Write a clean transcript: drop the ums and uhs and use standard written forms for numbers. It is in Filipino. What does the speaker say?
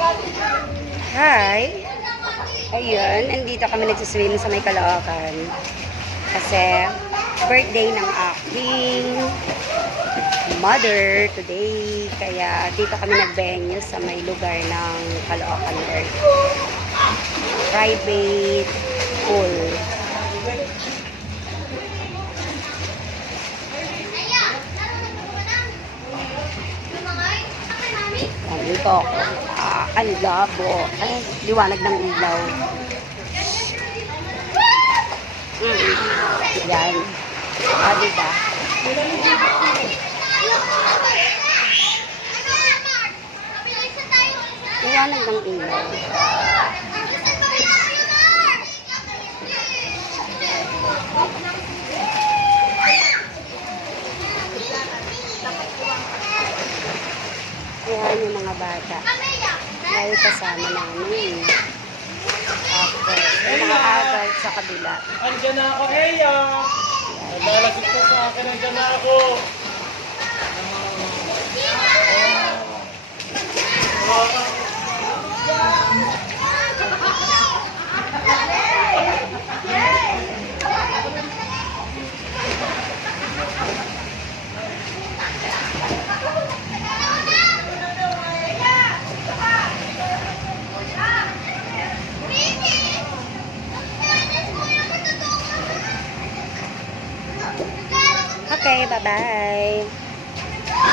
Hi! Ayun, nandito kami nagsiswim sa may Caloocan. Kasi, birthday ng aking mother today. Kaya, dito kami nag-venue sa may lugar ng Caloocan North. Private pool. Dito ako. Ang labo. Ay, liwanag ng ilaw. Yan. Diba? Liwanag ng ilaw. Ayan yung mga bata. Dahil kasama namin. Tapos, yung mga adult sa kabila. Andiyan na ako, Eya! Naglalasip ko sa akin, andiyan na ako! Okay, bye-bye.